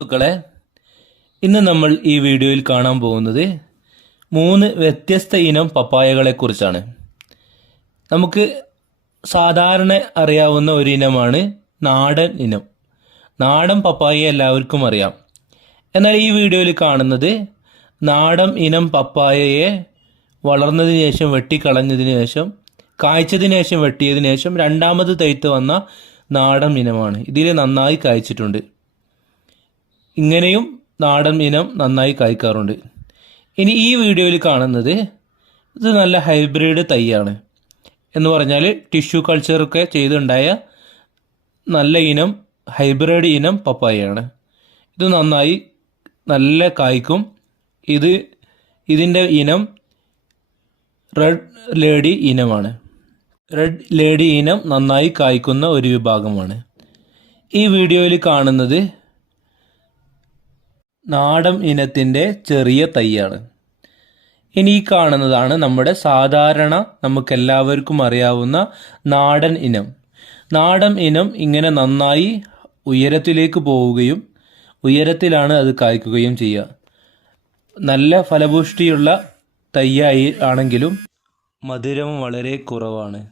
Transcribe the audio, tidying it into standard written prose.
സുഹൃത്തുക്കളെ, ഇന്ന് നമ്മൾ ഈ വീഡിയോയിൽ കാണാൻ പോകുന്നത് 3 വ്യത്യസ്ത ഇനം പപ്പായകളെ കുറിച്ചാണ്. നമുക്ക് സാധാരണ അറിയാവുന്ന ഒരു ഇനമാണ് നാടൻ ഇനം. നാടൻ പപ്പായ എല്ലാവർക്കും അറിയാം. എന്നാൽ ഈ വീഡിയോയിൽ കാണുന്നത് നാടൻ ഇനം പപ്പായയെ വളർന്നതിന് ശേഷം വെട്ടിക്കളഞ്ഞതിന് ശേഷം കായ്ച്ചതിന് ശേഷം വെട്ടിയതിന് ശേഷം രണ്ടാമത് തൈത്ത് വന്ന നാടൻ ഇനമാണ്. ഇതിൽ നന്നായി കായ്ച്ചിട്ടുണ്ട്. ഇങ്ങനെയും നാടൻ ഇനം നന്നായി കായ്ക്കാറുണ്ട്. ഇനി ഈ വീഡിയോയിൽ കാണുന്നത് ഇത് നല്ല ഹൈബ്രിഡ് തൈയാണ്. എന്ന് പറഞ്ഞാൽ ടിഷ്യൂ കൾച്ചറൊക്കെ ചെയ്തുണ്ടായ നല്ല ഇനം ഹൈബ്രിഡ് ഇനം പപ്പായയാണ്. ഇത് നന്നായി നല്ല കായ്ക്കും. ഇതിൻ്റെ ഇനം റെഡ് ലേഡി ഇനമാണ്. റെഡ് ലേഡി ഇനം നന്നായി കായ്ക്കുന്ന ഒരു വിഭാഗമാണ്. ഈ വീഡിയോയിൽ കാണുന്നത് നാടൻ ഇനത്തിൻ്റെ ചെറിയ തൈയാണ്. ഇനി ഈ കാണുന്നതാണ് നമ്മുടെ സാധാരണ നമുക്കെല്ലാവർക്കും അറിയാവുന്ന നാടൻ ഇനം. നാടൻ ഇനം ഇങ്ങനെ നന്നായി ഉയരത്തിലേക്ക് പോവുകയും ഉയരത്തിലാണ് അത് കായ്ക്കുകയും ചെയ്യുക. നല്ല ഫലപുഷ്ടിയുള്ള തൈയായി ആണെങ്കിലും മധുരം വളരെ കുറവാണ്.